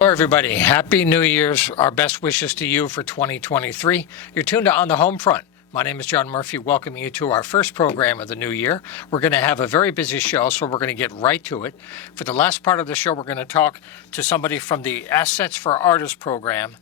Hello, everybody. Happy New Year's. Our best wishes to you for 2023. You're tuned to On the Homefront. My name is John Murphy, welcoming you to our first program of the new year. We're going to have a very busy show, so we're going to get right to it. For the last part of the show, we're going to talk to somebody from the Assets for Artists program,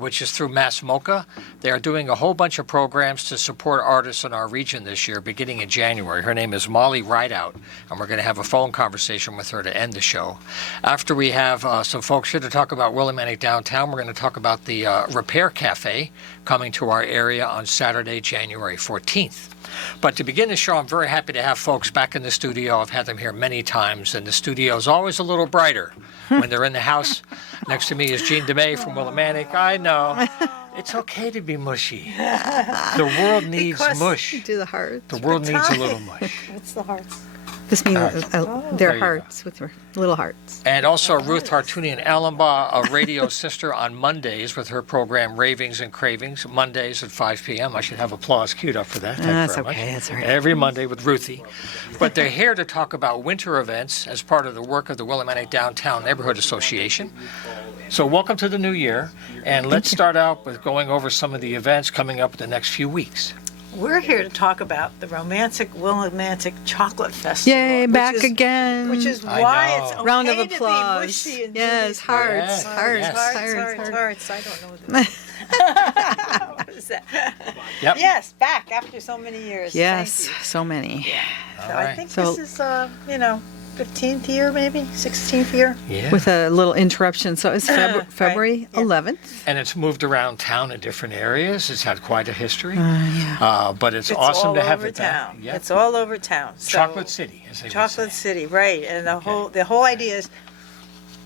which is through Mass MoCA. They are doing a whole bunch of programs to support artists in our region this year, beginning in January. Her name is Molly Rideout, and we're going to have a phone conversation with her to end the show. After we have some folks here to talk about Willimantic Downtown, we're going to talk about the Repair Cafe coming to our area on Saturday, January 14th. But to begin the show, I'm very happy to have folks back in the studio. I've had them here many times, and the studio is always a little brighter when they're in the house. Next to me is Jean DeMay from Willimantic. I know. It's okay to be mushy. The world needs mush. Do the hearts. The world needs a little mush. What's the hearts? This means their you hearts with their little hearts. And also Ruth Hartunian Allenbaugh, a radio sister on Mondays with her program Ravings and Cravings, Mondays at 5 p.m. I should have applause queued up for that. That's okay. That's all right. Every Monday with Ruthie. But they're here to talk about winter events as part of the work of the Willimantic Downtown Neighborhood Association. So welcome to the new year, and let's start out with going over some of the events coming up in the next few weeks. We're here to talk about the Romantic Willimantic Chocolate Festival. Yay, back again. Which is I why know. it's okay Round of to be applause. mushy and Yes, juicy. hearts, Yes, hearts, yes. Hearts. I don't know what that is. What is that? Yep. Yes, back after so many years. Yes, Thank so many. you. So All I right. think So- this is, 15th year, maybe 16th year. Yeah. With a little interruption. So it's February Yeah. 11th. And it's moved around town in different areas. It's had quite a history. Yeah. But it's It's awesome all to have over it back. town. Yeah. It's all over town. So Chocolate City, as they would Chocolate say. City, right? And the whole idea is,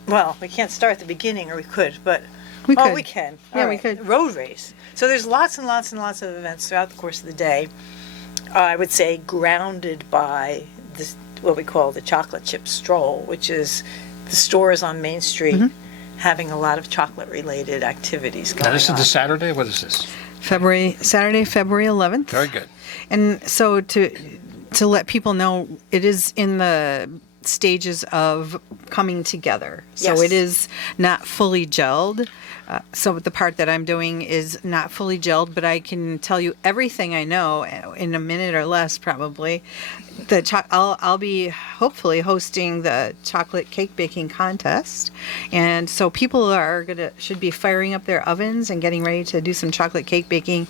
well, we can't start at the beginning, or we could, but We could. we can. Yeah, All we right. could. Road race. So there's lots and lots and lots of events throughout the course of the day. I would say grounded by this, what we call the chocolate chip stroll, which is the stores on Main Street Mm-hmm. having a lot of chocolate-related activities going Now, this is on. the Saturday? What is this? Saturday, February 11th. Very good. And so to let people know, it is in the stages of coming together. So Yes. it is not fully gelled. So the part that I'm doing is not fully gelled, but I can tell you everything I know in a minute or less, probably. I'll be hopefully hosting the chocolate cake baking contest, and so people should be firing up their ovens and getting ready to do some chocolate cake baking.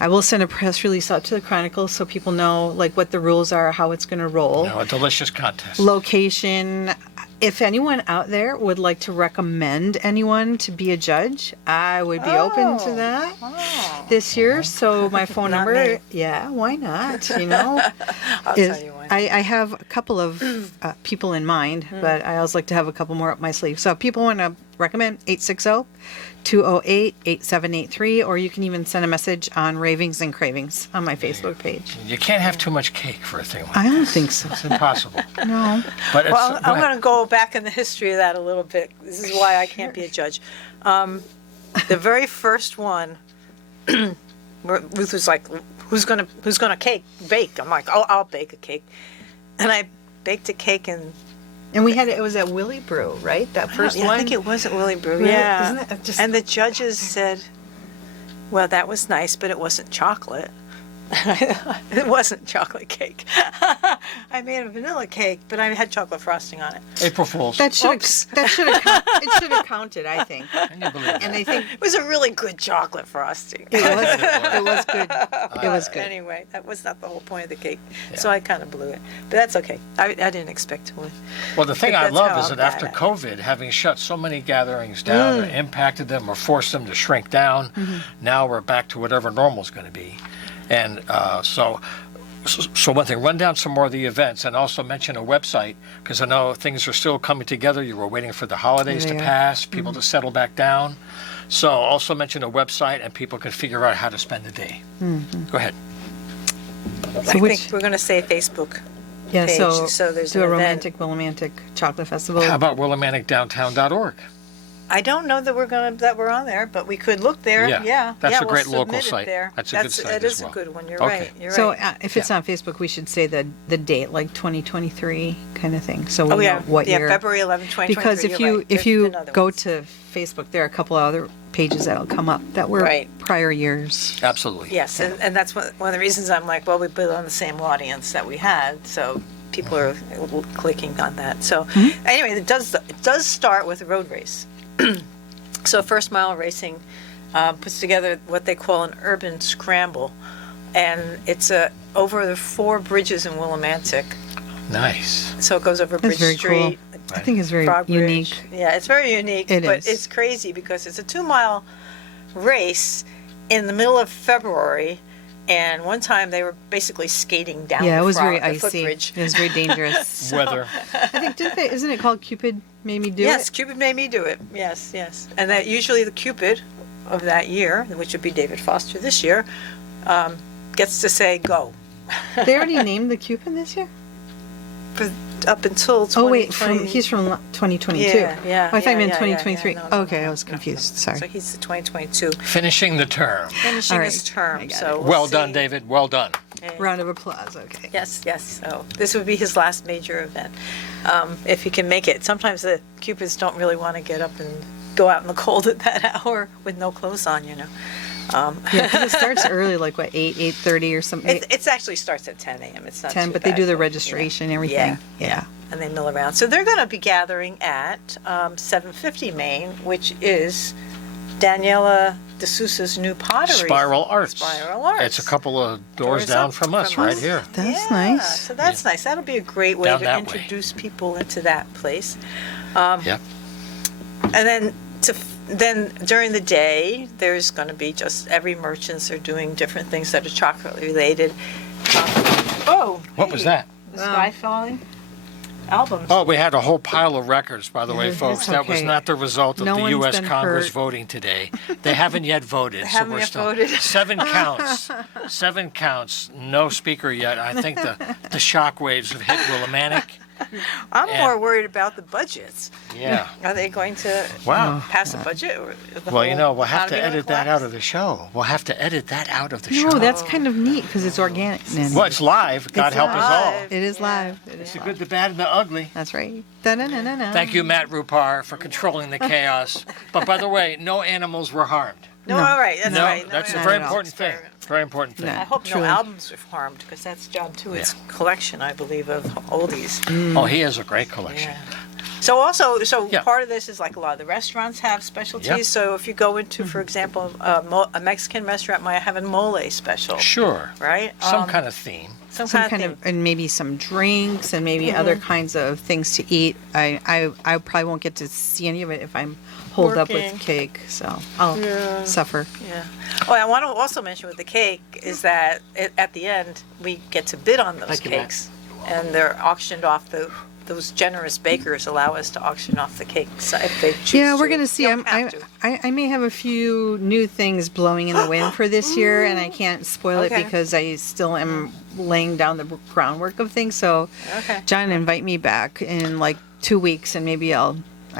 I will send a press release out to the Chronicle so people know like what the rules are, how it's going to roll. No, a delicious contest. Location. If anyone out there would like to recommend anyone to be a judge, I would be open to that this year. So my phone Not number, me. yeah, why not? You know, I'll tell you one. I have a couple of people in mind, but I always like to have a couple more up my sleeve. So if people want to recommend, 860-208-8783, or you can even send a message on Ravings and Cravings on my Facebook page. You can't have too much cake for a thing like I that. don't think so. It's impossible. No. But it's, Well, go I'm ahead. going to go back in the history of that a little bit. This is why I can't be a judge. The very first one, Ruth was like, "Who's gonna bake?" I'm like, "Oh, I'll bake a cake," and I baked a cake and. And it was at Willie Brew, right? That first Yeah, one? I think it was at Willie Brew. Really? Yeah. Isn't it just- And the judges said, "Well, that was nice, but it wasn't chocolate." It wasn't chocolate cake. I made a vanilla cake, but I had chocolate frosting on it. April Fool's. That should Oops. have counted, I think. Can you believe that? And I think It was a really good chocolate frosting. it was good. It was good. Anyway, that was not the whole point of the cake, so I kind of blew it. But that's okay. I didn't expect to win. Well, the thing I That's love how is I'm that after bad at it. COVID, having shut so many gatherings down or impacted them or forced them to shrink down, now we're back to whatever normal is going to be. And so one thing, run down some more of the events and also mention a website, because I know things are still coming together. You were waiting for the holidays to They are. pass, people to settle back down. So also mention a website and people can figure out how to spend the day. Go ahead. I which- think we're going to say Facebook. Yeah, page, so there's do an a event. Romantic Chocolate Festival. How about WillimanticDowntown.org? I don't know that we're on there, but we could look there. Yeah, That's a we'll great local submit it site. there. That's a good site It as is well. a good one. You're Okay. right. You're So right. if it's on Facebook, we should say the date, like 2023 kind of thing. So we Oh know yeah, what year. February 11, 2023. Because if you're you right. if There's you been other go ones. to Facebook, there are a couple of other pages that'll come up that were Right. prior years. Absolutely. Yes, and that's one of the reasons I'm like, well, we put it on the same audience that we had, so people are clicking on that. So anyway, it does start with a road race. So First Mile Racing puts together what they call an urban scramble, and it's over the 4 bridges in Willimantic. Nice. So it goes over That's Bridge very Street, cool. I think it's very Frog Bridge. unique. Yeah, it's very unique, It but is. it's crazy because it's a 2-mile race in the middle of February, and one time they were basically skating down Yeah, the it was very the icy. footbridge. It was very dangerous. Weather. I think isn't it called Cupid Made Me Do Yes, It? Cupid made me do it. Yes, yes. And that usually the Cupid of that year, which would be David Foster this year, gets to say go. They already named the Cupid this year? For, up until 2020. Oh wait, he's from 2022. Yeah, Oh, I thought you meant yeah, 2023. yeah, no, Okay, no, I was no. confused. So Sorry. he's the 2022 Finishing the term. finishing All right, his I term. got So it. we'll Well done, see. David. Well done. Round of applause. Okay. Yes, yes. So this would be his last major event, if he can make it. Sometimes the Cupids don't really want to get up and go out in the cold at that hour with no clothes on, you know. Yeah, 'cause it starts early, like what 8:30 or something. It actually starts at 10 a.m. It's not 10, too but they bad, do the you know. registration and everything. Yeah. And they mill around. So they're going to be gathering at 750 Main, which is Daniela D'Souza's new pottery. Spiral Arts. Spiral Arts. It's a couple of doors Doors down up from us, from right us. here. That's Yeah, nice. So that's nice. That'll be a great way Down to that way. introduce people into that place. Yep. And then during the day, there's going to be just every merchants are doing different things that are chocolate related. What was that? The sky falling? Albums. Oh, we had a whole pile of records, by the way, Yeah, folks. that's That was okay. not the result of No the one's U.S. been Congress hurt. voting today. They haven't yet voted, so haven't we're yet still voted. 7 counts. 7 counts. No speaker yet. I think the shock waves have hit Willimantic. I'm and- more worried about the budgets. Yeah. Are they going to Wow. pass a budget? Or the Well, you whole know, we'll have to economy edit gonna that out collapse? of the show. We'll have to edit that out of the show. No, that's kind of neat because it's organic. Well, it's live. God It's help us all. live. It is Yeah. live. It is It's the live. good, the bad, and the ugly. That's right. Da-na-na-na-na. Thank you, Matt Rupar, for controlling the chaos. But by the way, no animals were harmed. No, all right. That's No, right. No that's a animals. very at all. important thing. Very important thing. No. I hope Truly. no albums are harmed because that's John Tewitt's collection, I believe, of oldies. Oh, he has a great collection. Yeah. So also, Yeah. part of this is like a lot of the restaurants have specialties. Yep. So if you go into, for example, a Mexican restaurant might have a mole special, Sure. right? Some kind of theme. some Some kind of thing. and maybe some drinks and maybe other kinds of things to eat. I probably won't get to see any of it if I'm holed up Working. with cake, so I'll suffer. Yeah. Oh, I want to also mention with the cake is that at the end we get to bid on those Thank you, Matt. cakes, and they're auctioned off. Those generous bakers allow us to auction off the cakes if they choose. Yeah, we're to. gonna see. You don't have to. I may have a few new things blowing in the wind for this year, and I can't spoil Okay. it because I still am laying down the groundwork of things. So, Okay. John, invite me back in like 2 weeks, and maybe I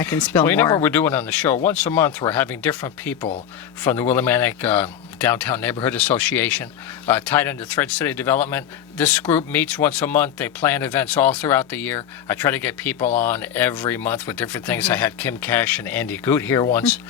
can spill Well, you know more. what we're doing on the show? Once a month, we're having different people from the Willimantic Downtown Neighborhood Association tied into Thread City Development. This group meets once a month. They plan events all throughout the year. I try to get people on every month with different things. I had Kim Cash and Andy Goot here once.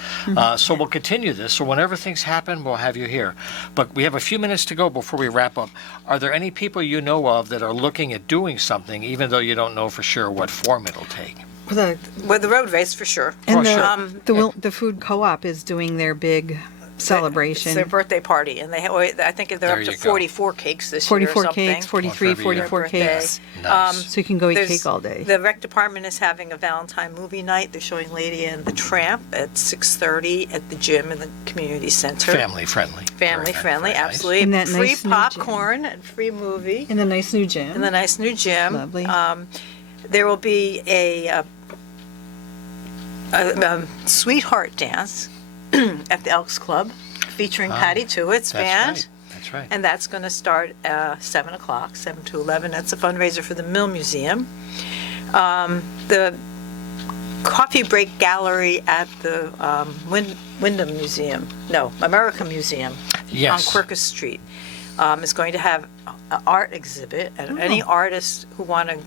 So we'll continue this. So whenever things happen, we'll have you here. But we have a few minutes to go before we wrap up. Are there any people you know of that are looking at doing something, even though you don't know for sure what form it'll take? With the road race for sure. And Oh, sure. the food co-op is doing their big celebration. It's their birthday party, and I think they're There up to you go. 44 cakes this year. 44 or something. cakes, 43, Whatever you- 44 Birthday. cakes. Nice. So you can go eat There's- cake all day. The rec department is having a Valentine movie night. They're showing Lady and the Tramp at 6:30 at the gym in the community center. Family friendly. Family Very friendly, nice. absolutely. In that Free nice new gym. popcorn and free movie In the nice new gym. in the nice new gym. Lovely. There will be a sweetheart dance at the Elks Club featuring Patty Tewitt's band. That's right. That's right. And that's going to start 7 o'clock, 7 to 11. That's a fundraiser for the Mill Museum. The coffee break gallery at the Wyndham Museum. No, American Museum Yes. on Quercus Street. Is going to have an art exhibit, and any artists who want to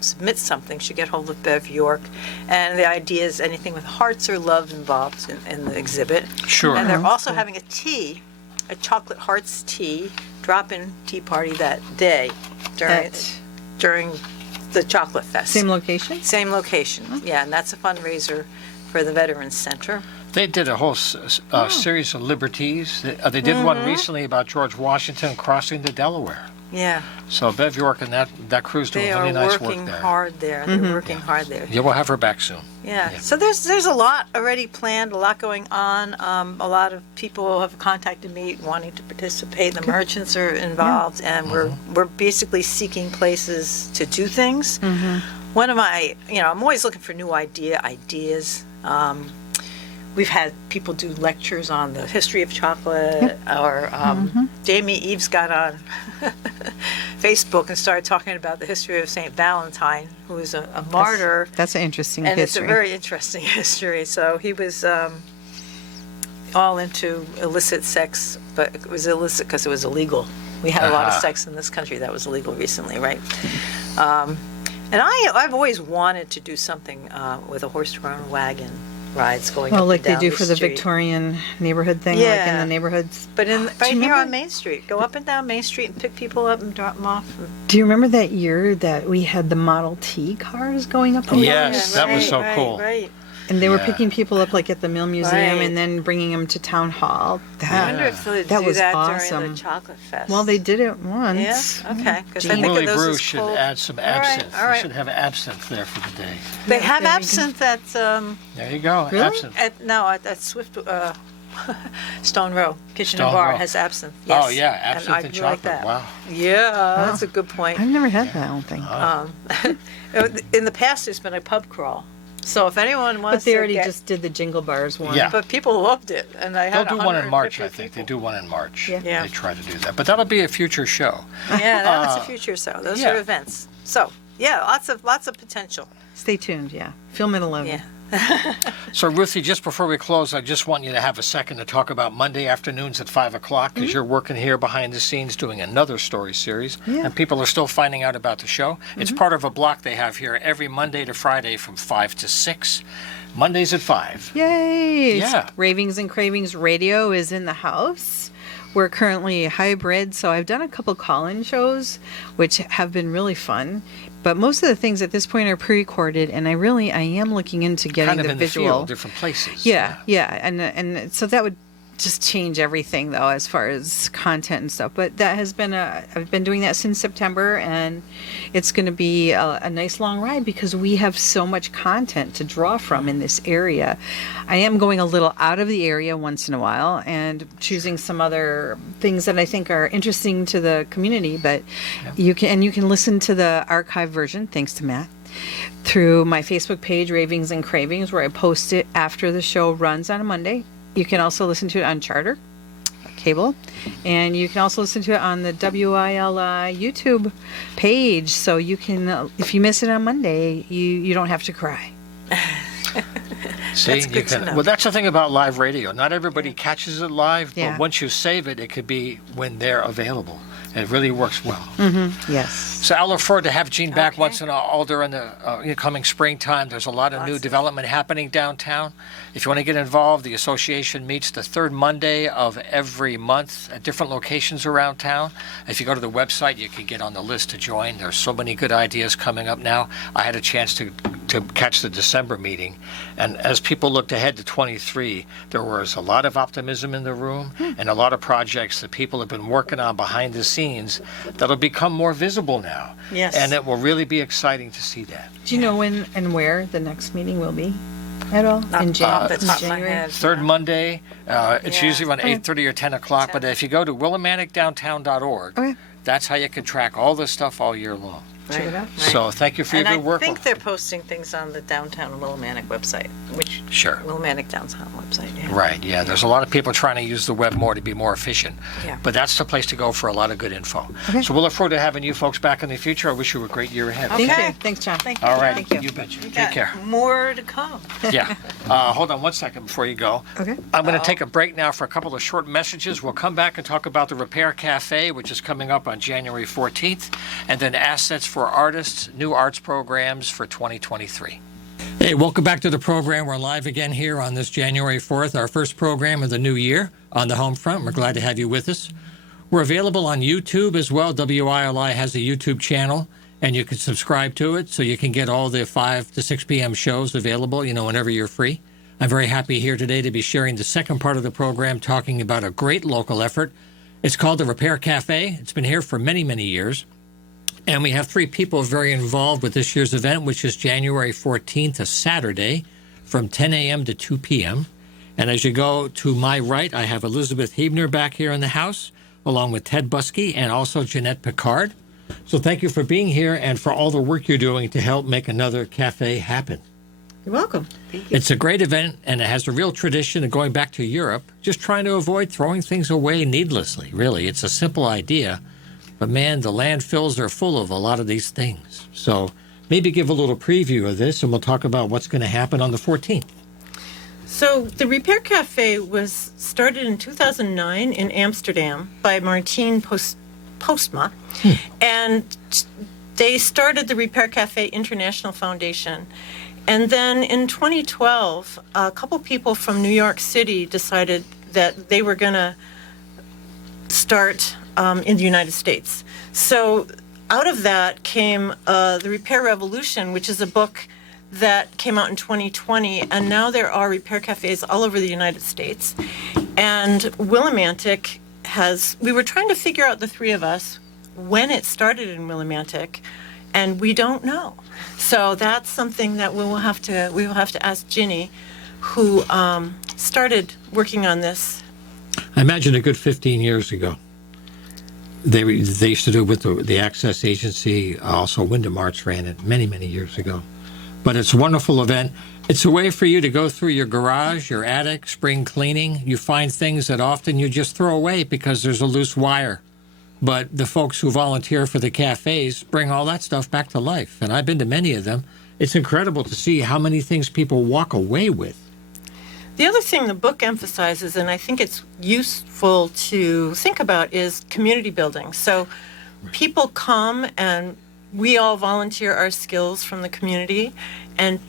submit something should get hold of Bev York. And the idea is anything with hearts or love involved in the exhibit. Sure. And they're also having a chocolate hearts tea, drop-in tea party that day during the Chocolate Fest. Same location? Same location, yeah, and that's a fundraiser for the Veterans Center. They did a whole series of liberties. They did one recently about George Washington crossing the Delaware. Yeah, So Bev York and that crew's doing they really are nice work working there. hard there. They're working hard there. Yeah, we'll have her back soon. Yeah. So there's a lot already planned, a lot going on. A lot of people have contacted me wanting to participate. The merchants are involved, and we're basically seeking places to do things. One of my, I'm always looking for new ideas. We've had people do lectures on the history of chocolate, or Jamie Eves got on Facebook and started talking about the history of St. Valentine, who was a martyr. That's an interesting And history. it's a very interesting history. So he was all into illicit sex, but it was illicit because it was illegal. We had a lot of sex in this country that was illegal recently, right? And I've always wanted to do something with a horse-drawn wagon rides going up Well, like and they down do for the street. Victorian neighborhood thing, like in Yeah. the neighborhoods. But right here remember- on Main Street, go up and down Main Street and pick people up and drop them off. Do you remember that year that we had the Model T cars going up and down? Yes, that was so cool. Right. And they were Yeah. picking people up like at the Mill Museum Right. and then bringing them to Town Hall. I wonder if they That do was that during awesome. the Chocolate Fest. Well, they did it once. Yeah. Okay. Because I Gee. think Willie of those Brew as should cold. add some All right, absinthe. all We right. should have absinthe there for the day. They have there you go. absinthe at There you go, Really? absinthe. at Swift Stone Row Kitchen Stone and Bar Row. has absinthe. Yes. Oh, yeah, absinthe I and do like chocolate. that. Wow. Yeah, that's a good point. I've never had that, I don't think. In the past, there's been a pub crawl. So if anyone But wants they to already get, just did the Jingle Bars one. Yeah. but people loved it, and I They'll had do one in March, I 150 think. They people. do one in March. Yeah. Yeah. They try to do that. But that'll be a future show. Yeah, that's a future show. Those yeah. are events. So yeah, lots of potential. Stay tuned, yeah. Film at 11. Yeah. So, Ruthie, just before we close, I just want you to have a second to talk about Monday afternoons at 5 o'clock, because you're working here behind the scenes doing another story series, Yeah. and people are still finding out about the show. It's part of a block they have here every Monday to Friday from 5 to 6. Mondays at 5. Yay! Yeah. Ravings and Cravings Radio is in the house. We're currently hybrid, so I've done a couple call-in shows, which have been really fun. But most of the things at this point are pre-recorded, and I am looking into getting Kind of the in visual. the field, different places. Yeah, and so that would just change everything though as far as content and stuff. But that has been I've been doing that since September, and it's going to be a nice long ride because we have so much content to draw from in this area. I am going a little out of the area once in a while and choosing some other things that I think are interesting to the community. But you can listen to the archive version, thanks to Matt, through my Facebook page, Ravings and Cravings, where I post it after the show runs on a Monday. You can also listen to it on Charter cable, and you can also listen to it on the WILI YouTube page. So you can, if you miss it on Monday, you don't have to cry. See, That's good to know. Well, that's the thing about live radio. Not everybody catches it live, Yeah. but once you save it, it could be when they're available. And it really works well. Yes. So I look forward to have Jean back Okay. once in a while during the coming springtime. There's a lot of new Lots of- development happening downtown. If you want to get involved, the association meets the third Monday of every month at different locations around town. If you go to the website, you can get on the list to join. There's so many good ideas coming up now. I had a chance to catch the December meeting, and as people looked ahead to 23, there was a lot of optimism in the room and a lot of projects that people have been working on behind the scenes that'll become more visible now. Yes. And it will really be exciting to see that. Do you know when and where the next meeting will be at all? Not in off the in top of my January? head. Third Monday, it's Yeah. usually around 8:30 or 10 o'clock, but if you go to willimanticdowntown.org, Okay. That's how you can track all this stuff all year long. Right, right. So thank you for your And good work. I think they're posting things on the downtown Willimantic website, which Sure. Willimantic downtown website. Yeah. Right, yeah. There's a lot of people trying to use the web more to be more efficient. Yeah. But that's the place to go for a lot of good info. Okay. So we'll look forward to having you folks back in the future. I wish you a great year ahead. Okay. Thank you. Thanks, John. Thank you. All right. Thank you. You betcha. We Take got care. more to come. Yeah. Hold on one second before you go. Okay. I'm going to take a break now for a couple of short messages. We'll come back and talk about the Repair Cafe, which is coming up on January 14th, and then assets for artists, new arts programs for 2023. Hey, welcome back to the program. We're live again here on this January 4th, our first program of the new year on the Homefront. We're glad to have you with us. We're available on YouTube as well. WILI has a YouTube channel, and you can subscribe to it so you can get all the 5 to 6 p.m. shows available, whenever you're free. I'm very happy here today to be sharing the second part of the program, talking about a great local effort. It's called the Repair Cafe. It's been here for many, many years. And we have 3 people very involved with this year's event, which is January 14th, a Saturday, from 10 a.m. to 2 p.m. And as you go to my right, I have Elizabeth Hebner back here in the house, along with Ted Buskey and also Jeanette Picard. So thank you for being here and for all the work you're doing to help make another cafe happen. You're welcome. Thank you. It's a great event, and it has a real tradition of going back to Europe, just trying to avoid throwing things away needlessly, really. It's a simple idea. But man, the landfills are full of a lot of these things. So maybe give a little preview of this, and we'll talk about what's going to happen on the 14th. So the Repair Cafe was started in 2009 in Amsterdam by Martien Postma, and they started the Repair Cafe International Foundation. And then in 2012, a couple people from New York City decided that they were going to start in the United States. So out of that came The Repair Revolution, which is a book that came out in 2020, and now there are repair cafes all over the United States. And Willimantic we were trying to figure out, the 3 of us, when it started in Willimantic, and we don't know. So that's something that we will have to ask Ginny, who started working on this. I imagine a good 15 years ago. They used to do it with the Access Agency. Also, Wyndham Arts ran it many, many years ago. But it's a wonderful event. It's a way for you to go through your garage, your attic, spring cleaning. You find things that often you just throw away because there's a loose wire. But the folks who volunteer for the cafes bring all that stuff back to life. And I've been to many of them. It's incredible to see how many things people walk away with. The other thing the book emphasizes, and I think it's useful to think about, is community building. So people come and we all volunteer our skills from the community, and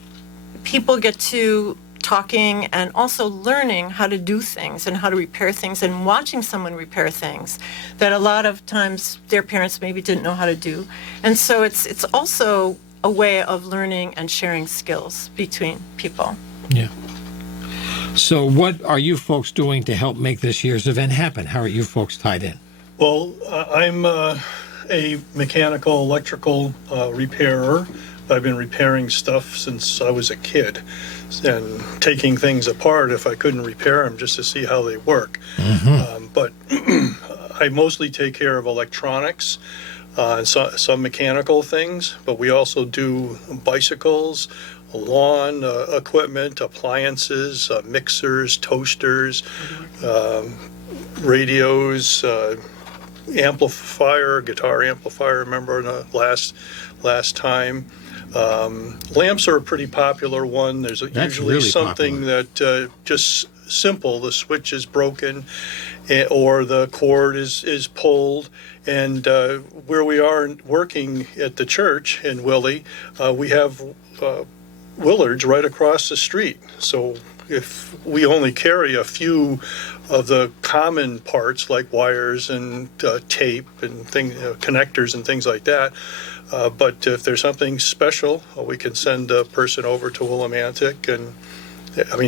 people get to talking and also learning how to do things and how to repair things and watching someone repair things that a lot of times their parents maybe didn't know how to do. And so it's also a way of learning and sharing skills between people. Yeah. So what are you folks doing to help make this year's event happen? How are you folks tied in? Well, I'm a mechanical, electrical repairer. I've been repairing stuff since I was a kid and taking things apart if I couldn't repair them just to see how they work. But I mostly take care of electronics and some mechanical things, but we also do bicycles, lawn equipment, appliances, mixers, toasters, radios, amplifier, guitar amplifier, remember the last time. Lamps are a pretty popular one. There's usually really something that just simple, the switch is broken or the cord is pulled. And where we are working at the church in Willie, we have Willards right across the street. So if we only carry a few of the common parts like wires and tape and connectors and things like that, but if there's something special, we can send a person over to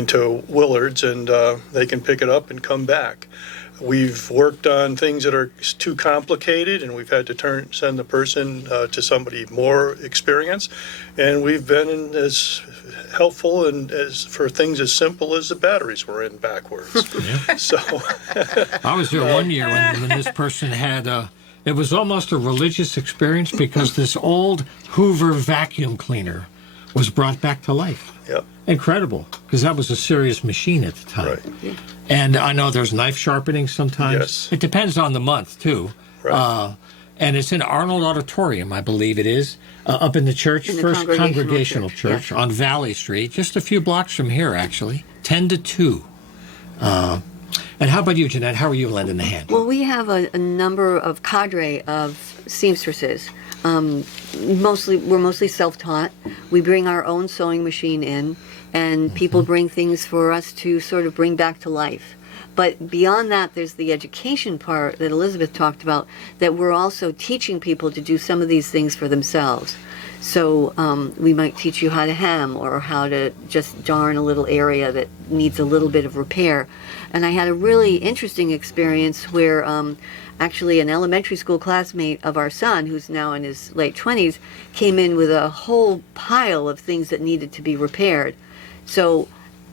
to Willards, and they can pick it up and come back. We've worked on things that are too complicated, and we've had to send the person to somebody more experienced. And we've been as helpful and for things as simple as the batteries were in backwards. Yeah. So I was there one year when this person had It was almost a religious experience because this old Hoover vacuum cleaner was brought back to life. Yep. Incredible, because that was a serious machine at the time. Right. And I know there's knife sharpening sometimes. Yes. It depends on the month, too. Right. And it's in Arnold Auditorium, I believe it is, up in the church, In the First Congregational Congregational Church, Church on Valley Street, just a few blocks from here, actually, 10 to 2. And how about you, Jeanette? How are you lending a hand? Well, we have a number of cadre of seamstresses. We're mostly self-taught. We bring our own sewing machine in, and people bring things for us to sort of bring back to life. But beyond that, there's the education part that Elizabeth talked about, that we're also teaching people to do some of these things for themselves. So we might teach you how to hem or how to just darn a little area that needs a little bit of repair. And I had a really interesting experience where actually an elementary school classmate of our son, who's now in his late 20s, came in with a whole pile of things that needed to be repaired. So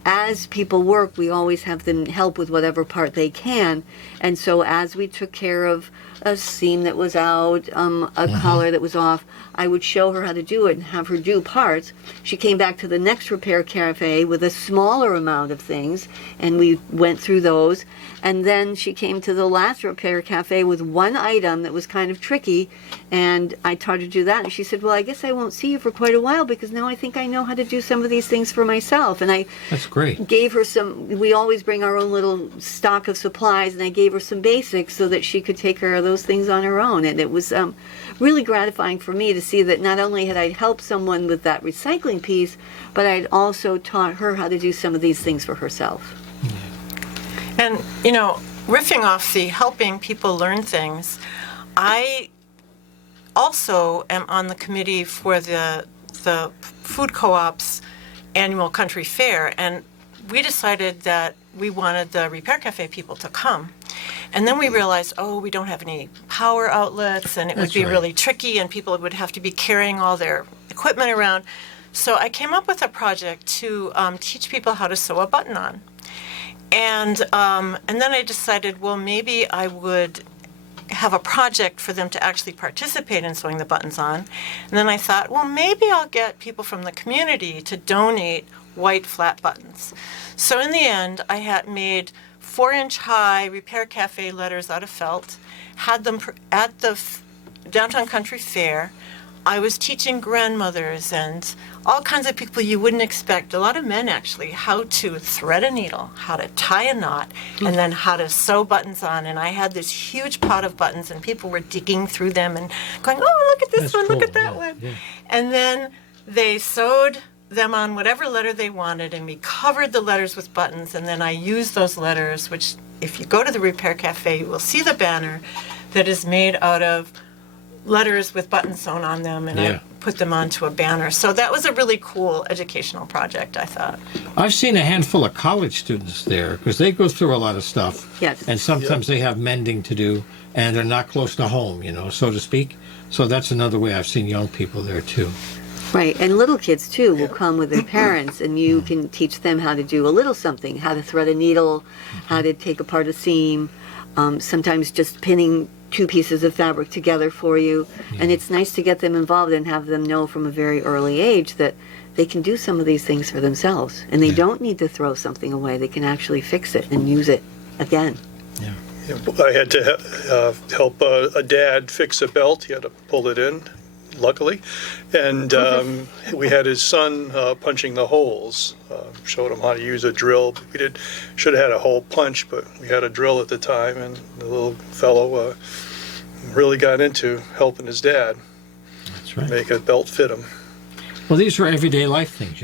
as people work, we always have them help with whatever part they can. And so as we took care of a seam that was out, a collar that was off, I would show her how to do it and have her do parts. She came back to the next repair cafe with a smaller amount of things, and we went through those. And then she came to the last repair cafe with one item that was kind of tricky, and I taught her to do that. And she said, well, I guess I won't see you for quite a while because now I think I know how to do some of these things for myself. And I That's great. gave her some, we always bring our own little stock of supplies, and I gave her some basics so that she could take care of those things on her own. And it was really gratifying for me to see that not only had I helped someone with that recycling piece, but I'd also taught her how to do some of these things for herself. And, riffing off the helping people learn things, I also am on the committee for the food co-op's annual country fair, and we decided that we wanted the Repair Cafe people to come. And then we realized, we don't have any power outlets, and it would That's be right. really tricky, and people would have to be carrying all their equipment around. So I came up with a project to teach people how to sew a button on. And then I decided, well, maybe I would have a project for them to actually participate in sewing the buttons on. And then I thought, well, maybe I'll get people from the community to donate white flat buttons. So in the end, I had made 4-inch high Repair Cafe letters out of felt, had them at the Downtown Country Fair. I was teaching grandmothers and all kinds of people you wouldn't expect, a lot of men actually, how to thread a needle, how to tie a knot, and then how to sew buttons on. And I had this huge pot of buttons, and people were digging through them and going, oh, look at this That's one, look cool, at that yeah, one. yeah. And then they sewed them on whatever letter they wanted, and we covered the letters with buttons, and then I used those letters, which if you go to the Repair Cafe, you will see the banner that is made out of letters with buttons sewn on them, and Yeah. I put them onto a banner. So that was a really cool educational project, I thought. I've seen a handful of college students there because they go through a lot of stuff. Yes. And sometimes they have mending to do, and they're not close to home, so to speak. So that's another way I've seen young people there, too. Right, and little kids too will come with their parents, and you can teach them how to do a little something, how to thread a needle, how to take apart a seam, sometimes just pinning 2 pieces of fabric together for you. And it's nice to get them involved and have them know from a very early age that they can do some of these things for themselves, and they don't need to throw something away. They can actually fix it and use it again. I had to help a dad fix a belt. He had to pull it in, luckily. And we had his son punching the holes, showed him how to use a drill. We should have had a hole punch, but we had a drill at the time, and the little fellow really got into helping his dad That's right. make a belt fit him. Well, these are everyday life things,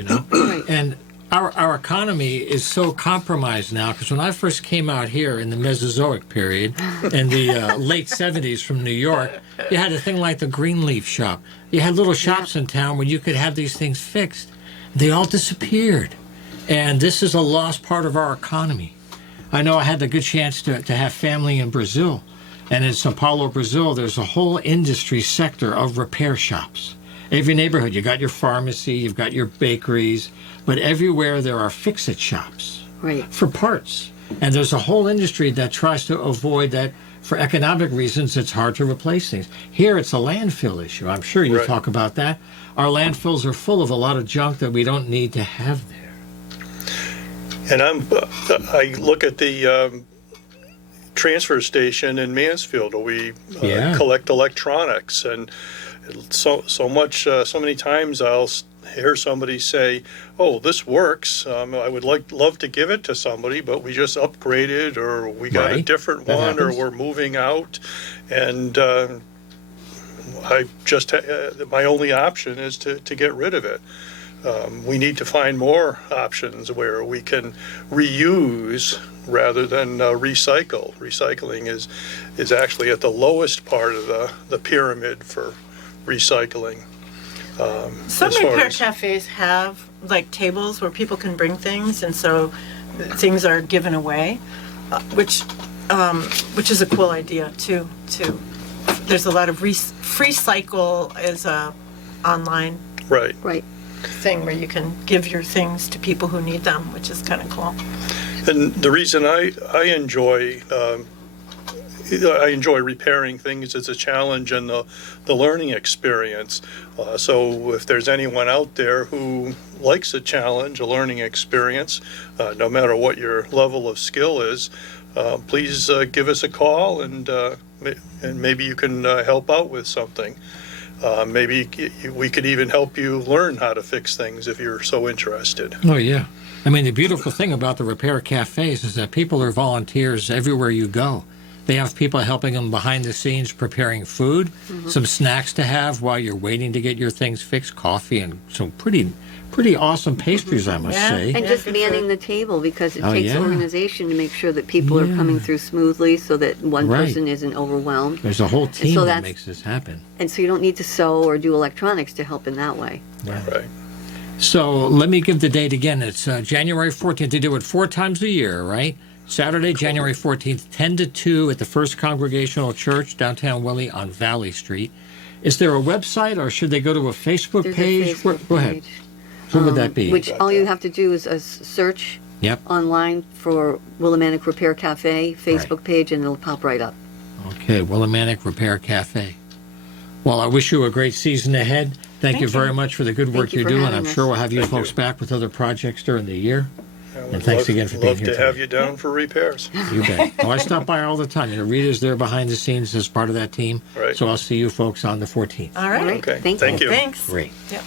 And our economy is so compromised now because when I first came out here in the Mesozoic period, in the late 70s from New York, you had a thing like the Greenleaf shop. You had little shops in town where you could have these things fixed. They all disappeared. And this is a lost part of our economy. I know I had the good chance to have family in Brazil. And in Sao Paulo, Brazil, there's a whole industry sector of repair shops. Every neighborhood, you got your pharmacy, you've got your bakeries, but everywhere there are fix-it shops Right. for parts. And there's a whole industry that tries to avoid that. For economic reasons, it's hard to replace things. Here, it's a landfill issue. I'm sure you Right. talk about that. Our landfills are full of a lot of junk that we don't need to have there. And I look at the transfer station in Mansfield where we Yeah. collect electronics, and so many times I'll hear somebody say, "Oh, this works. I would love to give it to somebody, but we just upgraded, or we got a Right. different That one, or happens. we're moving out," and I just my only option is to get rid of it. We need to find more options where we can reuse rather than recycle. Recycling is actually at the lowest part of the pyramid for recycling. Some as far repair as- cafes have like tables where people can bring things, and so things are given away, which is a cool idea too. There's a lot of free cycle is a online Right. Right. thing where you can give your things to people who need them, which is kind of cool. And the reason I enjoy repairing things is a challenge and the learning experience. So if there's anyone out there who likes a challenge, a learning experience, no matter what your level of skill is, please give us a call, and maybe you can help out with something. Maybe we could even help you learn how to fix things if you're so interested. Oh, yeah. I mean, the beautiful thing about the repair cafes is that people are volunteers everywhere you go. They have people helping them behind the scenes preparing food, some snacks to have while you're waiting to get your things fixed, coffee, and some pretty awesome pastries, I must Yeah. say. And just good manning food. the table, because it Oh, takes yeah. organization to make sure that people are coming through smoothly so that one Right. person isn't overwhelmed. There's a whole team so that that's- makes this happen. And so you don't need to sew or do electronics to help in that way. Right. So let me give the date again. It's January 14th. They do it 4 times a year, right? Saturday, January 14th, 10 to 2 at the First Congregational Church, downtown Willie on Valley Street. Is there a website, or should they go to a Facebook There's page? a Facebook Go ahead. page, What would that be? which all you have to do is search Yep. online for Willimantic Repair Cafe Facebook page, and it'll pop right up. Okay, Willimantic Repair Cafe. Well, I wish you a great season ahead. Thank you very much for the good work you you're for doing. having I'm us. sure we'll have you Thank folks you. back with other projects during the year. I would And thanks love- again for being love here to have today. you down for repairs. You bet. Oh, I stop by all the time. You know, Rita's there behind the scenes as part of that team. Right. So I'll see you folks on the 14th. All right. All right. Okay, Thank you. Thanks. Great. Yep.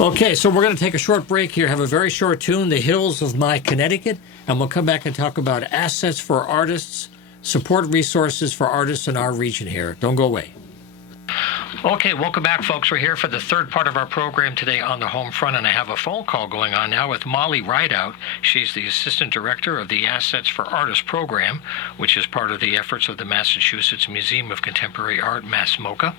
Okay, so we're going to take a short break here, have a very short tune, The Hills of My Connecticut, and we'll come back and talk about assets for artists, support resources for artists in our region here. Don't go away. Okay, welcome back, folks. We're here for the third part of our program today on the home front, and I have a phone call going on now with Molly Rideout. She's the Assistant Director of the Assets for Artists program, which is part of the efforts of the Massachusetts Museum of Contemporary Art, MassMoCA.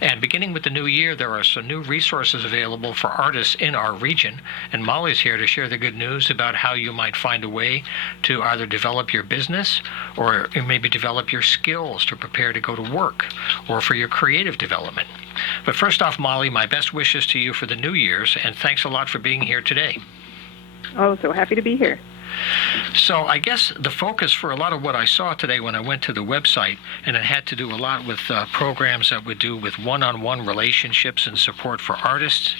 And beginning with the new year, there are some new resources available for artists in our region. And Molly's here to share the good news about how you might find a way to either develop your business or maybe develop your skills to prepare to go to work or for your creative development. But first off, Molly, my best wishes to you for the New Year's, and thanks a lot for being here today. Oh, so happy to be here. So I guess the focus for a lot of what I saw today when I went to the website, and it had to do a lot with programs that would do with one-on-one relationships and support for artists,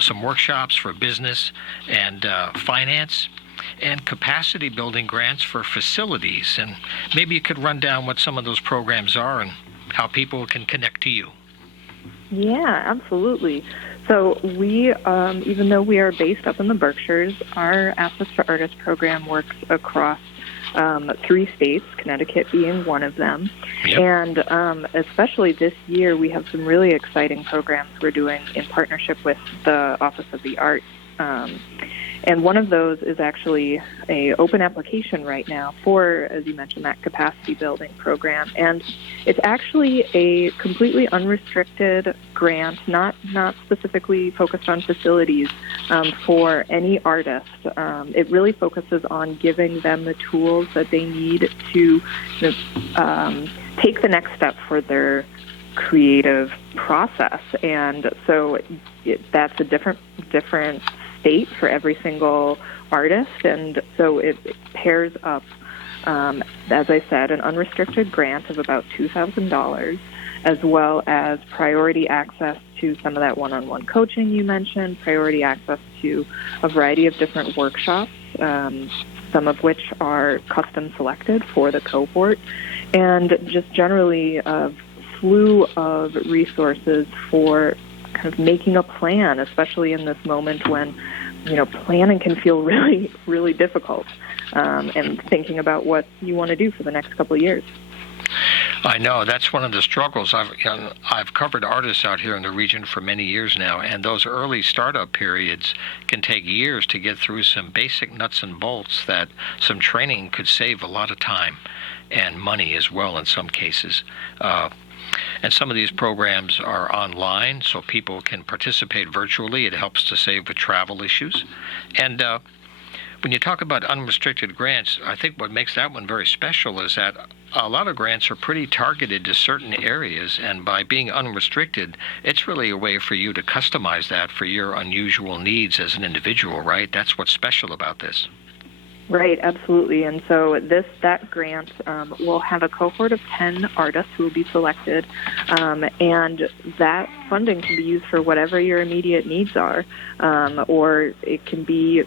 some workshops for business and finance, and capacity building grants for facilities. And maybe you could run down what some of those programs are and how people can connect to you. Yeah, absolutely. So we, even though we are based up in the Berkshires, our Assets for Artists program works across 3 states, Connecticut being one of them. Yep. And especially this year, we have some really exciting programs we're doing in partnership with the Office of the Arts. And one of those is actually a open application right now for, as you mentioned, that capacity building program. And it's actually a completely unrestricted grant, not specifically focused on facilities, for any artist. It really focuses on giving them the tools that they need to take the next step for their creative process. And so that's a different state for every single artist, and so it pairs up, as I said, an unrestricted grant of about $2,000, as well as priority access to some of that one-on-one coaching you mentioned, priority access to a variety of different workshops, some of which are custom selected for the cohort, and just generally a slew of resources for kind of making a plan, especially in this moment when, planning can feel really, really difficult, and thinking about what you want to do for the next couple of years. I know that's one of the struggles. I've covered artists out here in the region for many years now, and those early startup periods can take years to get through some basic nuts and bolts that some training could save a lot of time and money as well in some cases. And some of these programs are online, so people can participate virtually. It helps to save with travel issues. And when you talk about unrestricted grants, I think what makes that one very special is that a lot of grants are pretty targeted to certain areas, and by being unrestricted, it's really a way for you to customize that for your unusual needs as an individual, right? That's what's special about this. Right, absolutely. And so that grant will have a cohort of 10 artists who will be selected, and that funding can be used for whatever your immediate needs are, or it can be,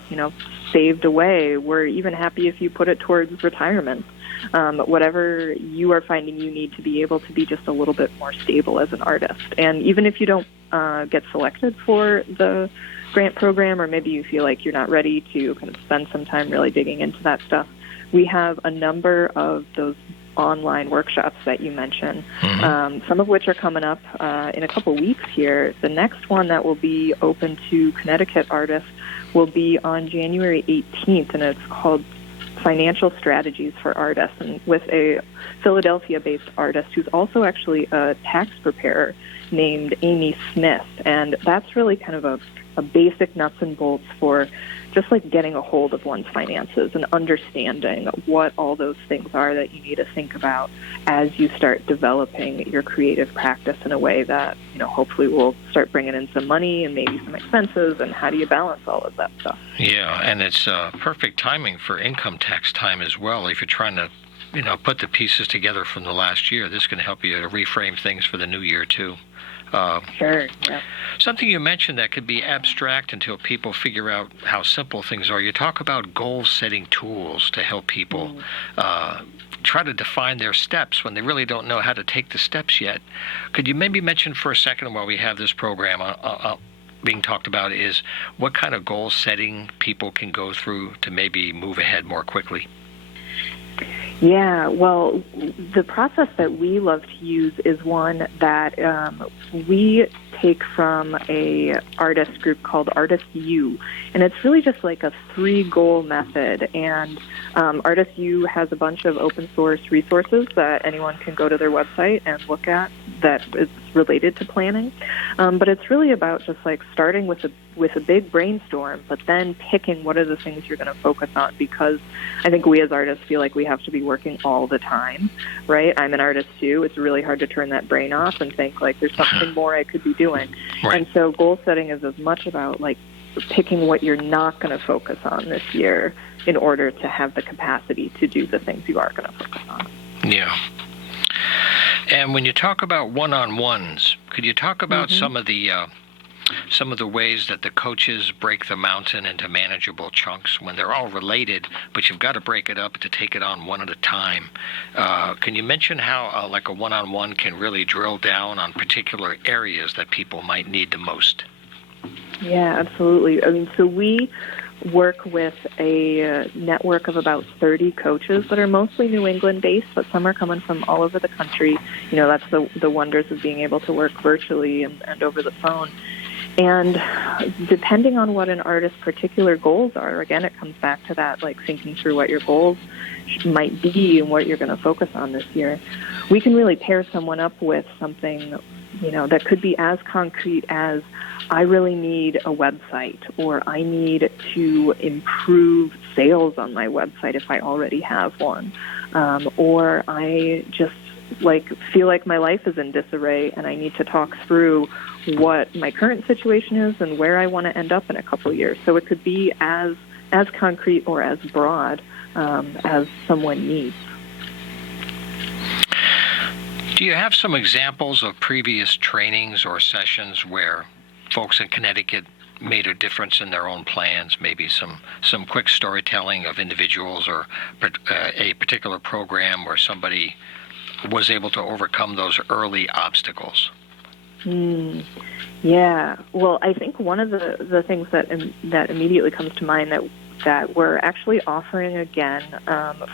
saved away. We're even happy if you put it towards retirement. Whatever you are finding you need to be able to be just a little bit more stable as an artist. And even if you don't get selected for the grant program, or maybe you feel like you're not ready to kind of spend some time really digging into that stuff, we have a number of those online workshops that you mentioned, some of which are coming up in a couple weeks here. The next one that will be open to Connecticut artists will be on January 18th, and it's called Financial Strategies for Artists, and with a Philadelphia-based artist who's also actually a tax preparer named Amy Smith. And that's really kind of a basic nuts and bolts for just like getting a hold of one's finances and understanding what all those things are that you need to think about as you start developing your creative practice in a way that, hopefully will start bringing in some money and maybe some expenses, and how do you balance all of that stuff? Yeah, and it's perfect timing for income tax time as well. If you're trying to, put the pieces together from the last year, this can help you to reframe things for the new year too. Sure, yeah. Something you mentioned that could be abstract until people figure out how simple things are. You talk about goal-setting tools to help people try to define their steps when they really don't know how to take the steps yet. Could you maybe mention for a second, while we have this program being talked about, is what kind of goal-setting people can go through to maybe move ahead more quickly? Yeah, well, the process that we love to use is one that we take from a artist group called Artist U, and it's really just like a 3-goal method. And Artist U has a bunch of open source resources that anyone can go to their website and look at that is related to planning. But it's really about just like starting with a big brainstorm, but then picking what are the things you're going to focus on, because I think we as artists feel like we have to be working all the time, right? I'm an artist too. It's really hard to turn that brain off and think like there's something more I could be doing. Right. And so goal setting is as much about like picking what you're not going to focus on this year in order to have the capacity to do the things you are going to focus on. Yeah. And when you talk about one-on-ones, could you talk about some of the ways that the coaches break the mountain into manageable chunks when they're all related, but you've got to break it up to take it on one at a time? Can you mention how like a one-on-one can really drill down on particular areas that people might need the most? Yeah, absolutely. I mean, so we work with a network of about 30 coaches that are mostly New England based, but some are coming from all over the country. That's the wonders of being able to work virtually and over the phone. And depending on what an artist's particular goals are, again, it comes back to that, like thinking through what your goals might be and what you're going to focus on this year. We can really pair someone up with something, that could be as concrete as I really need a website, or I need to improve sales on my website if I already have one, or I just feel like my life is in disarray, and I need to talk through what my current situation is and where I want to end up in a couple of years. So it could be as concrete or as broad as someone needs. Do you have some examples of previous trainings or sessions where folks in Connecticut made a difference in their own plans, maybe some quick storytelling of individuals or a particular program where somebody was able to overcome those early obstacles? Yeah. Well, I think one of the things that immediately comes to mind that we're actually offering again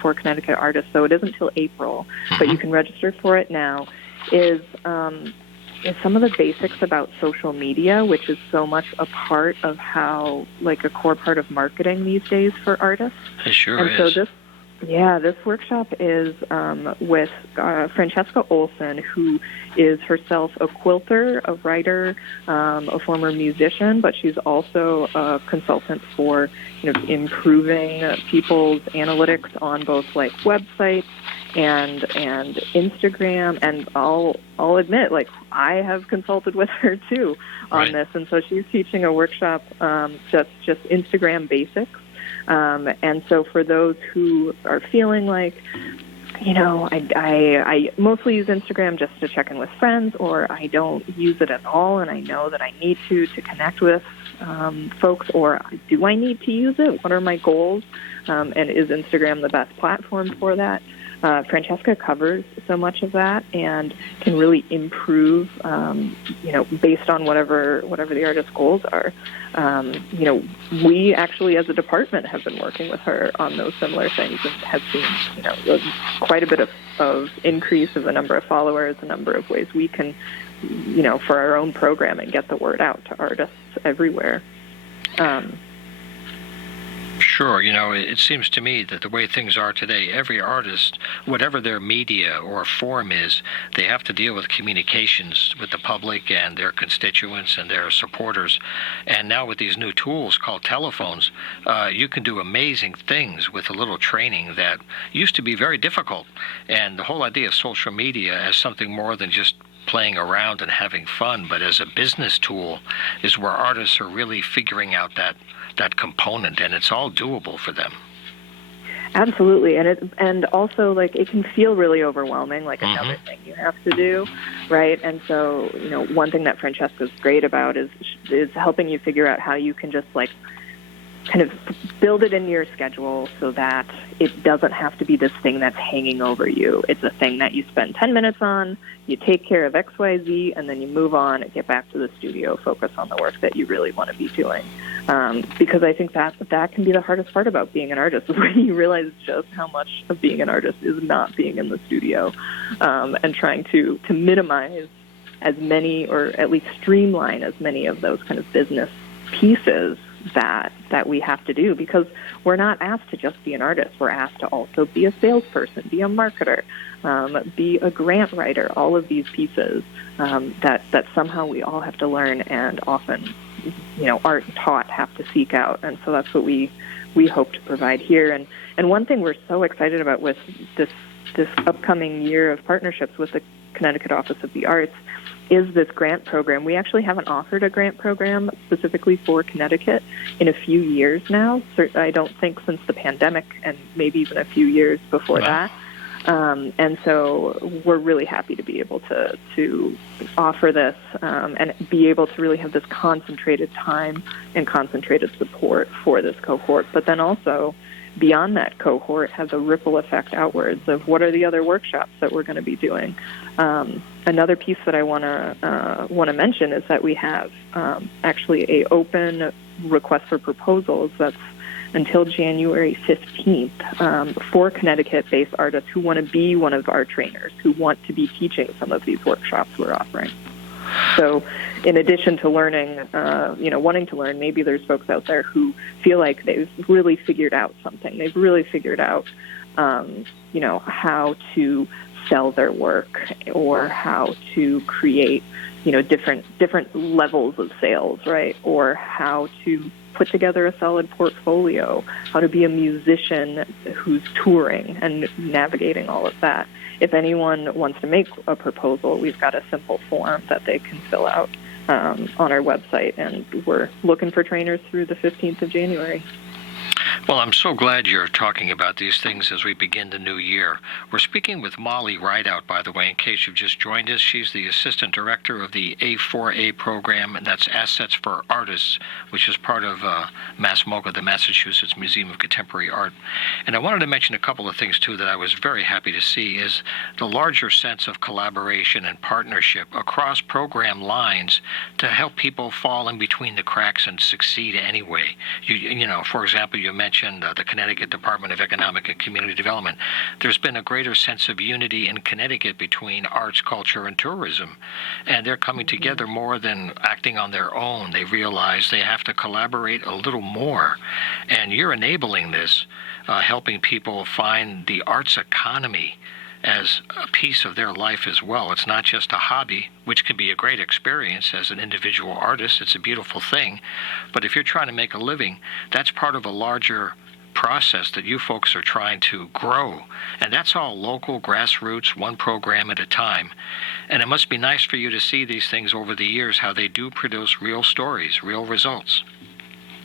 for Connecticut artists, so it isn't until April, but you can register for it now, is some of the basics about social media, which is so much a part of how, like, a core part of marketing these days for artists. It sure and is. So this workshop is with Francesca Olson, who is herself a quilter, a writer, a former musician, but she's also a consultant for improving people's analytics on both like websites and Instagram. And I'll admit, like, I have consulted with her too on this, and so she's teaching a workshop just Instagram basics. And so for those who are feeling like, I mostly use Instagram just to check in with friends, or I don't use it at all, and I know that I need to connect with folks, or do I need to use it? What are my goals? And is Instagram the best platform for that? Francesca covers so much of that and can really improve, based on whatever the artist's goals are. We actually, as a department, have been working with her on those similar things and have seen, quite a bit of increase of the number of followers, the number of ways we can, for our own programming, get the word out to artists everywhere. Sure. It seems to me that the way things are today, every artist, whatever their media or form is, they have to deal with communications with the public and their constituents and their supporters. And now with these new tools called telephones, you can do amazing things with a little training that used to be very difficult. And the whole idea of social media as something more than just playing around and having fun, but as a business tool, is where artists are really figuring out that component, and it's all doable for them. Absolutely, and also, like, it can feel really overwhelming, like another thing you have to do, right? And so, one thing that Francesca's great about is helping you figure out how you can just, like, kind of build it into your schedule so that it doesn't have to be this thing that's hanging over you. It's a thing that you spend 10 minutes on, you take care of X, Y, Z, and then you move on and get back to the studio, focus on the work that you really want to be doing. Because I think that can be the hardest part about being an artist, is when you realize just how much of being an artist is not being in the studio, and trying to minimize as many, or at least streamline as many of those kind of business pieces that we have to do, because we're not asked to just be an artist. We're asked to also be a salesperson, be a marketer, be a grant writer, all of these pieces that somehow we all have to learn, and often, art taught have to seek out. And so that's what we hope to provide here. And one thing we're so excited about with this upcoming year of partnerships with the Connecticut Office of the Arts is this grant program. We actually haven't offered a grant program specifically for Connecticut in a few years now. I don't think since the pandemic, and maybe even a few years before that. And so we're really happy to be able to offer this and be able to really have this concentrated time and concentrated support for this cohort. But then also, beyond that cohort, has a ripple effect outwards of what are the other workshops that we're going to be doing. Another piece that I want to mention is that we have actually a open request for proposals that's until January 15th for Connecticut-based artists who want to be one of our trainers, who want to be teaching some of these workshops we're offering. So in addition to learning, wanting to learn, maybe there's folks out there who feel like they've really figured out something. They've really figured out, how to sell their work, or how to create, different levels of sales, right? Or how to put together a solid portfolio, how to be a musician who's touring and navigating all of that. If anyone wants to make a proposal, we've got a simple form that they can fill out on our website, and we're looking for trainers through the 15th of January. Well, I'm so glad you're talking about these things as we begin the new year. We're speaking with Molly Rideout, by the way, in case you've just joined us. She's the Assistant Director of the A4A program, and that's Assets for Artists, which is part of MassMoCA, the Massachusetts Museum of Contemporary Art. And I wanted to mention a couple of things, too, that I was very happy to see is the larger sense of collaboration and partnership across program lines to help people fall in between the cracks and succeed anyway. You know, for example, you mentioned the Connecticut Department of Economic and Community Development. There's been a greater sense of unity in Connecticut between arts, culture, and tourism. And they're coming together more than acting on their own. They realize they have to collaborate a little more. And you're enabling this, helping people find the arts economy as a piece of their life as well. It's not just a hobby, which can be a great experience as an individual artist. It's a beautiful thing. But if you're trying to make a living, that's part of a larger process that you folks are trying to grow. And that's all local, grassroots, one program at a time. And it must be nice for you to see these things over the years, how they do produce real stories, real results.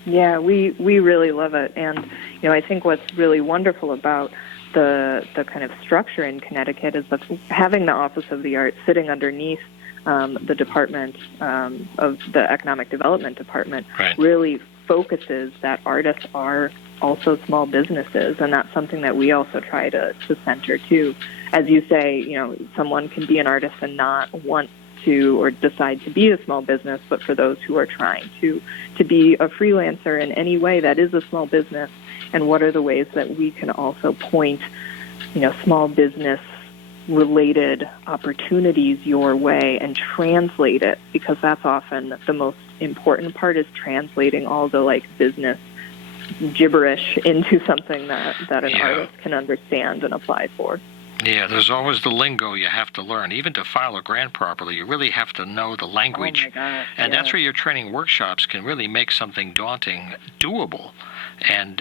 Yeah, we really love it. And, I think what's really wonderful about the kind of structure in Connecticut is that having the Office of the Arts sitting underneath the Department of the Economic Development Department really focuses that artists are also small businesses, and that's something that we also try to center too. As you say, someone can be an artist and not want to or decide to be a small business, but for those who are trying to be a freelancer in any way, that is a small business. And what are the ways that we can also point, small business related opportunities your way and translate it, because that's often the most important part, is translating all the business gibberish into something that an artist can understand and apply for. Yeah, there's always the lingo you have to learn. Even to file a grant properly, you really have to know the language. Oh my gosh, and that's where your training workshops can really make something daunting doable. And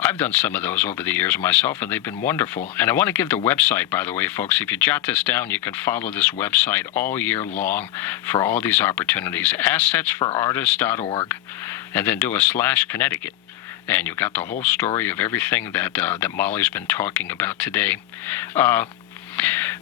I've done some of those over the years myself, and they've been wonderful. And I want to give the website, by the way, folks. If you jot this down, you can follow this website all year long for all these opportunities. Assetsforartists.org, and then do a /Connecticut. And you've got the whole story of everything that Molly's been talking about today.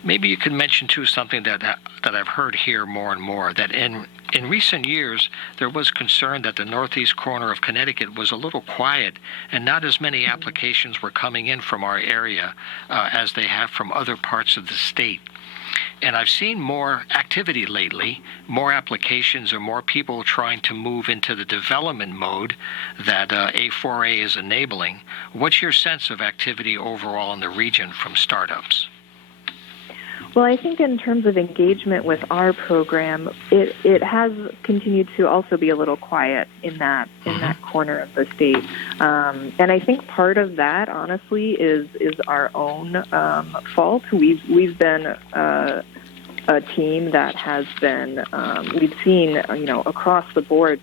Maybe you could mention, too, something that I've heard here more and more, that in recent years, there was concern that the northeast corner of Connecticut was a little quiet, and not as many applications were coming in from our area as they have from other parts of the state. And I've seen more activity lately, more applications or more people trying to move into the development mode that A4A is enabling. What's your sense of activity overall in the region from startups? Well, I think in terms of engagement with our program, it has continued to also be a little quiet in that corner of the state, and I think part of that, honestly, is our own fault. We've been a team that has been we've seen across the board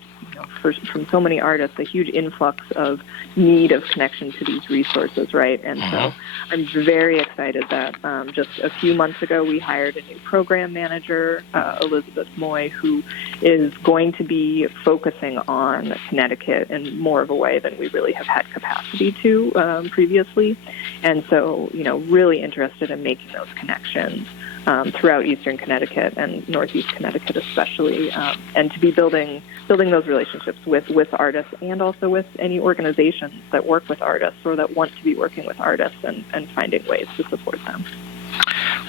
from so many artists a huge influx of need of connection to these resources, right? And so I'm very excited that just a few months ago we hired a new program manager, Elizabeth Moy, who is going to be focusing on Connecticut in more of a way than we really have had capacity to previously. And so, really interested in making those connections throughout Eastern Connecticut and Northeast Connecticut especially, and to be building those relationships with artists and also with any organizations that work with artists or that want to be working with artists and finding ways to support them.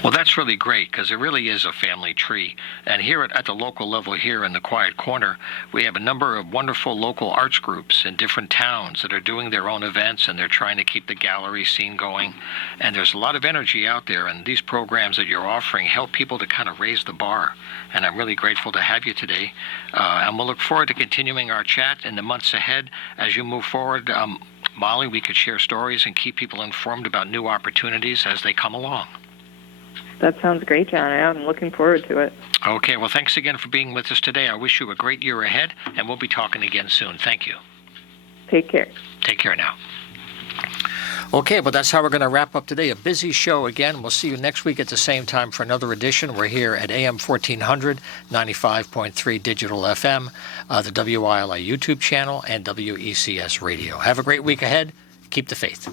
Well, that's really great, because it really is a family tree. And here at the local level here in the Quiet Corner, we have a number of wonderful local arts groups in different towns that are doing their own events, and they're trying to keep the gallery scene going. And there's a lot of energy out there, and these programs that you're offering help people to kind of raise the bar. And I'm really grateful to have you today. And we'll look forward to continuing our chat in the months ahead as you move forward. Molly, we could share stories and keep people informed about new opportunities as they come along. That sounds great, John. I'm looking forward to it. Okay, well, thanks again for being with us today. I wish you a great year ahead, and we'll be talking again soon. Thank you. Take care. Take care now. Okay, well, that's how we're going to wrap up today. A busy show again. We'll see you next week at the same time for another edition. We're here at AM 1400, 95.3 Digital FM, the WILI YouTube channel, and WECS Radio. Have a great week ahead. Keep the faith.